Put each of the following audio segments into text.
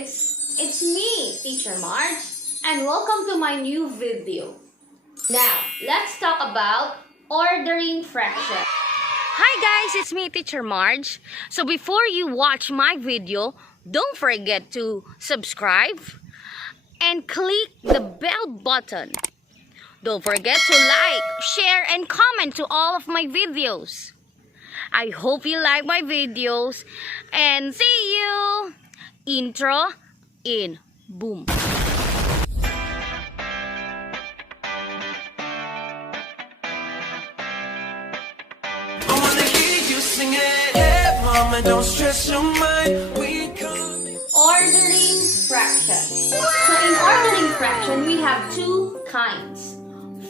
kids! It's me, Teacher Marge, and welcome to my new video. Now, let's talk about ordering fractions. Hi guys, it's me, Teacher Marge. So before you watch my video, don't forget to subscribe and click the bell button. Don't forget to like, share, and comment to all of my videos. I hope you like my videos and see you! Intro in boom. Sing it, hey mama, don't stress your mind. We coming. Ordering fractions. So in ordering fraction, we have two kinds.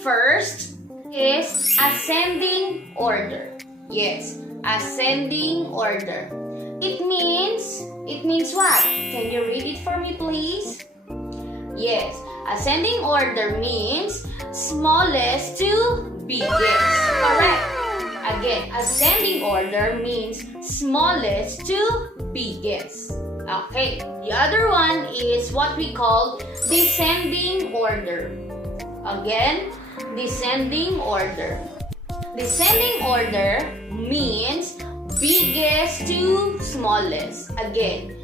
First is ascending order. Yes, ascending order. It means what? Can you read it for me, please? Yes, ascending order means smallest to biggest. Correct. Again, ascending order means smallest to biggest. Okay, the other one is what we call descending order. Again, descending order. Descending order means biggest to smallest. Again,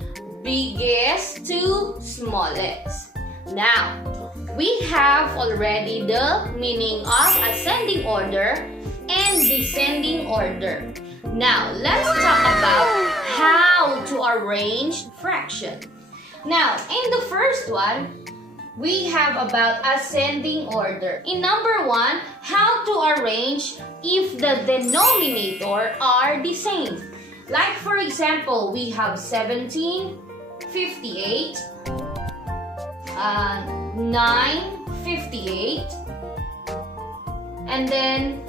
biggest to smallest. Now, we have already the meaning of ascending order and descending order. Now, let's talk about how to arrange fraction. Now, in the first one, we have about ascending order. In number one, how to arrange if the denominator are the same. Like for example, we have 17, 58, 9, 58, and then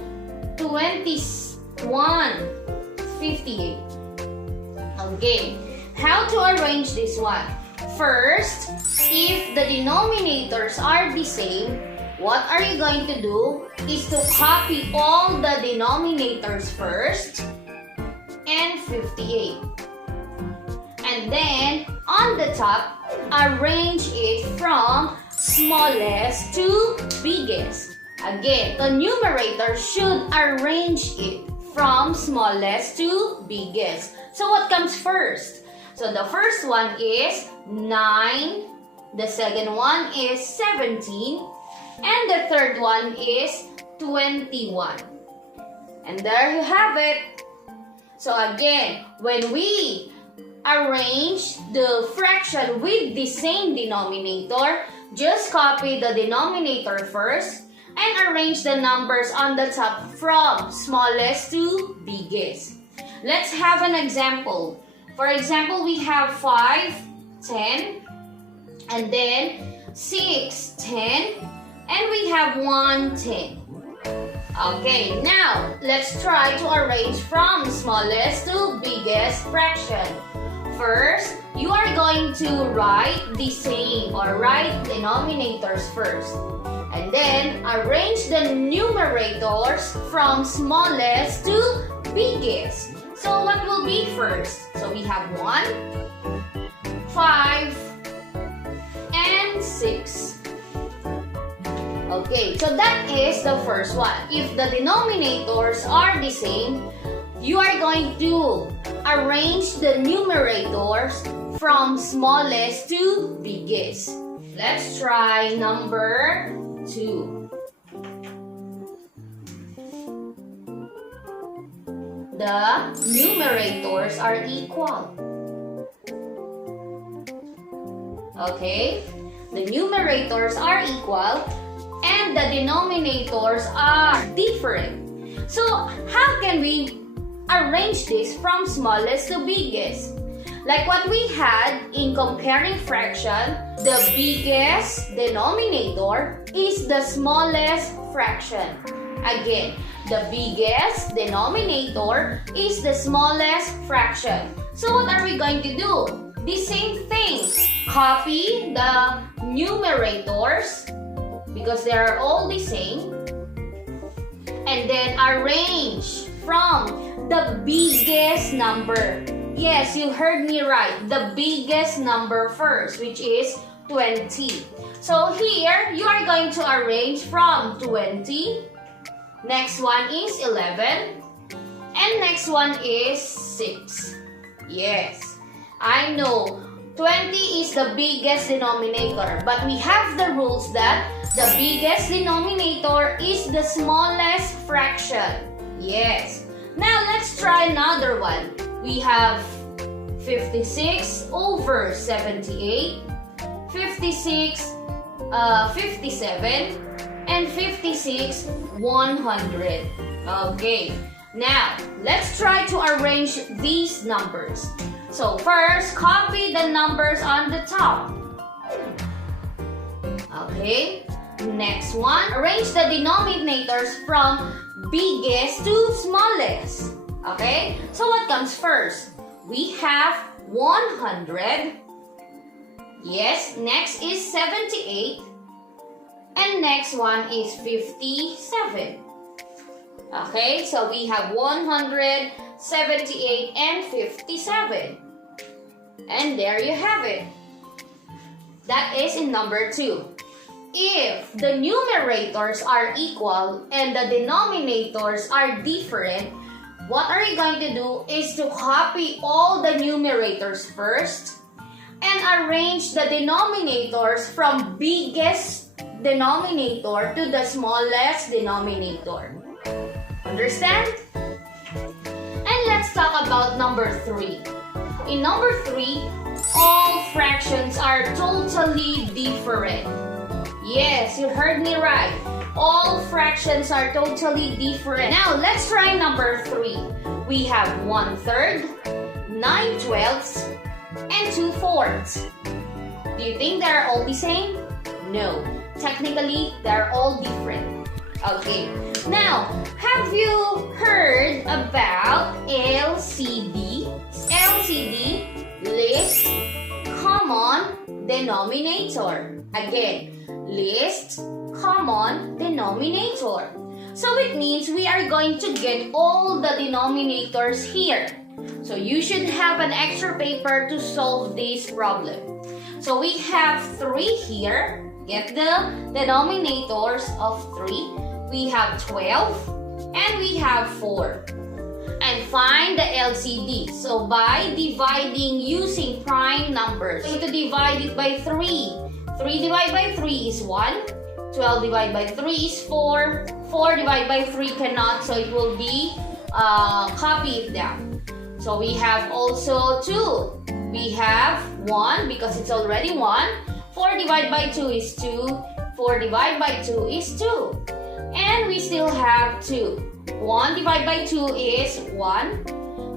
21, 58. Okay, how to arrange this one? First, if the denominators are the same, what are you going to do is to copy all the denominators first and 58. And then on the top, arrange it from smallest to biggest. Again, the numerator should arrange it from smallest to biggest. So what comes first? So the first one is 9, the second one is 17, and the third one is 21. And there you have it. So again, when we arrange the fraction with the same denominator, just copy the denominator first and arrange the numbers on the top from smallest to biggest. Let's have an example. For example, we have 5, 10, and then 6, 10, and we have 1, 10. Okay, now let's try to arrange from smallest to biggest fraction. First, you are going to write the same or write denominators first. And then arrange the numerators from smallest to biggest. So what will be first? So we have 1, 5, and 6. Okay, so that is the first one. If the denominators are the same, you are going to arrange the numerators from smallest to biggest. Let's try number 2. The numerators are equal. Okay? The numerators are equal and the denominators are different. So, how can we arrange this from smallest to biggest? Like what we had in comparing fraction, the biggest denominator is the smallest fraction. Again, the biggest denominator is the smallest fraction. So what are we going to do? The same thing. Copy the numerators because they are all the same. And then arrange from the biggest number. Yes, you heard me right. The biggest number first, which is 20. So here, you are going to arrange from 20. Next one is 11. And next one is 6. Yes, I know 20 is the biggest denominator, but we have the rules that the biggest denominator is the smallest fraction. Yes. Now let's try another one. We have 56 over 78, 56, 57, and 56, 100. Okay. Now, let's try to arrange these numbers. So first, copy the numbers on the top. Okay. Next one, arrange the denominators from biggest to smallest. Okay. So what comes first? We have 100. Yes. Next is 78. And next one is 57. Okay, so we have 100, 78, and 57. And there you have it. That is in number 2. If the numerators are equal and the denominators are different, what are you going to do is to copy all the numerators first and arrange the denominators from biggest denominator to the smallest denominator. Understand? And let's talk about number 3. In number 3, all fractions are totally different. Yes, you heard me right. All fractions are totally different. Now, let's try number 3. We have 1/3, 9/12, and 2/4. Do you think they're all the same? No. Technically, they're all different. Okay. Now, have you heard about LCD? LCD, list common denominator. Again, list common denominator. So it means we are going to get all the denominators here. So you should have an extra paper to solve this problem. So we have 3 here. Get the denominators of 3. We have 12 and we have 4. And find the LCD. So by dividing using prime numbers, we're going to divide it by 3. 3 divided by 3 is 1. 12 divided by 3 is 4. 4 divided by 3 cannot, so it will be copy it down. So we have also 2. We have 1 because it's already 1. 4 divided by 2 is 2. 4 divided by 2 is 2. And we still have 2. 1 divided by 2 is 1.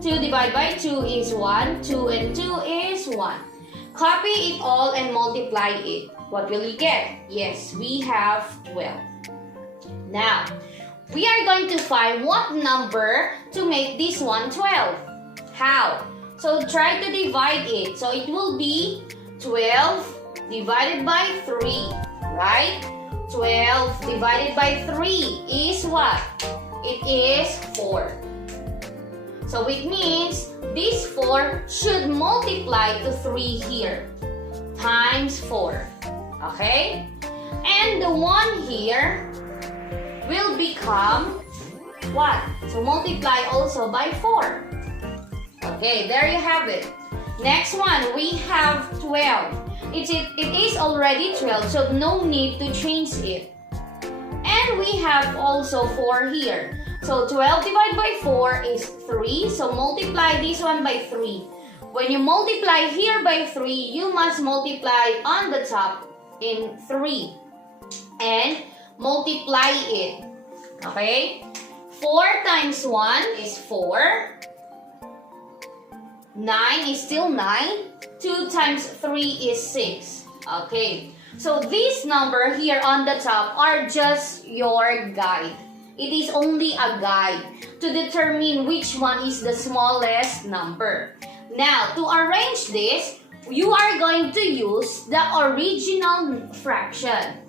2 divided by 2 is 1. 2 and 2 is 1. Copy it all and multiply it. What will you get? Yes, we have 12. Now, we are going to find what number to make this one 12. How? So try to divide it. So it will be 12 divided by 3, right? 12 divided by 3 is what? It is 4. So it means this 4 should multiply to 3 here. Times 4. Okay? And the 1 here will become what? So multiply also by 4. Okay, there you have it. Next one, we have 12. It is already 12, so no need to change it. And we have also 4 here. So 12 divided by 4 is 3. So multiply this one by 3. When you multiply here by 3, you must multiply on the top in 3. And multiply it. Okay? 4 times 1 is 4. 9 is still 9. 2 times 3 is 6. Okay. So this number here on the top are just your guide. It is only a guide to determine which one is the smallest number. Now, to arrange this, you are going to use the original fraction.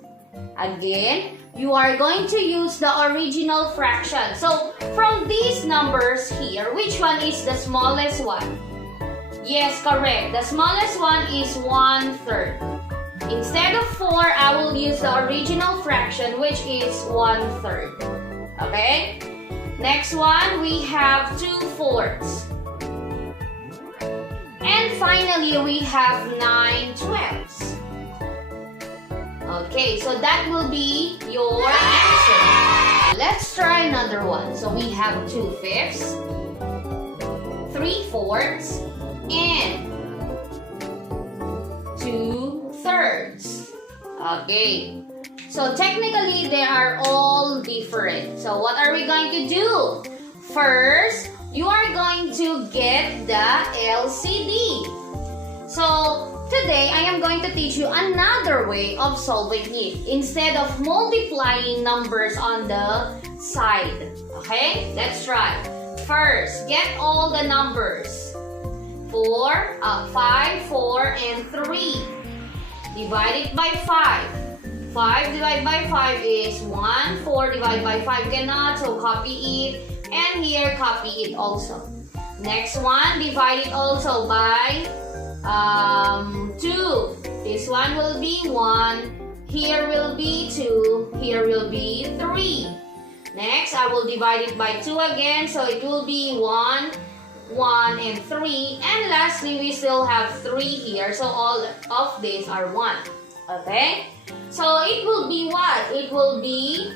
Again, you are going to use the original fraction. So, from these numbers here, which one is the smallest one? Yes, correct. The smallest one is 1/3. Instead of 4, I will use the original fraction, which is 1/3. Okay? Next one, we have 2/4. And finally, we have 9/12. Okay, so that will be your answer. Let's try another one. So we have 2/5, 3/4, and 2/3. Okay. So technically, they are all different. So what are we going to do? First, you are going to get the LCD. So today, I am going to teach you another way of solving it. Instead of multiplying numbers on the side. Okay? Let's try. First, get all the numbers. 5, 4, and 3. Divide it by 5. 5 divided by 5 is 1. 4 divided by 5 cannot, so copy it. And here, copy it also. Next one, divide it also by 2. This one will be 1. Here will be 2. Here will be 3. Next, I will divide it by 2 again, so it will be 1, 1, and 3. And lastly, we still have 3 here, so all of these are 1. Okay? So it will be what? It will be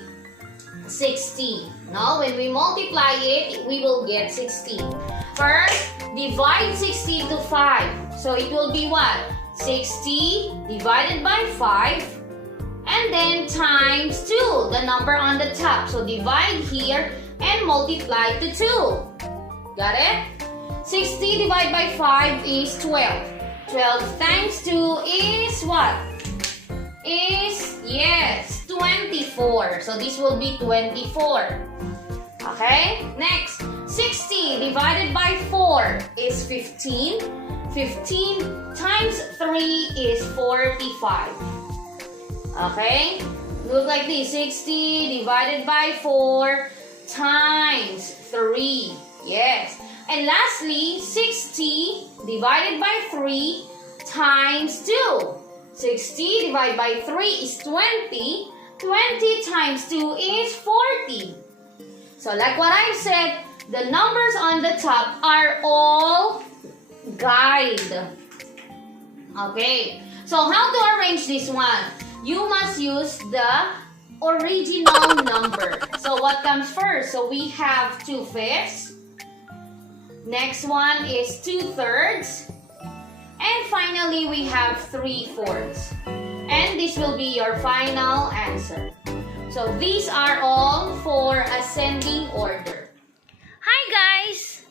60. No, when we multiply it, we will get 60. First, divide 60 to 5. So it will be what? 60 divided by 5. And then times 2, the number on the top. So divide here and multiply to 2. Got it? 60 divided by 5 is 12. 12 times 2 is what? Yes, 24. So this will be 24. Okay? Next, 60 divided by 4 is 15. 15 times 3 is 45. Okay? Look like this. 60 divided by 4 times 3. Yes. And lastly, 60 divided by 3 times 2. 60 divided by 3 is 20. 20 times 2 is 40. So like what I said, the numbers on the top are all guide. Okay. So how to arrange this one? You must use the original number. So what comes first? So we have 2/5. Next one is 2/3. And finally, we have 3/4. And this will be your final answer. So these are all for ascending order. Hi guys!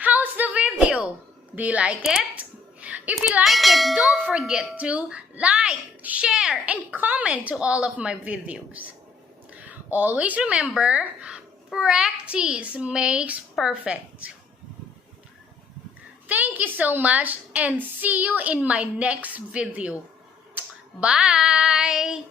How's the video? Do you like it? If you like it, don't forget to like, share, and comment to all of my videos. Always remember, practice makes perfect. Thank you so much and see you in my next video. Bye!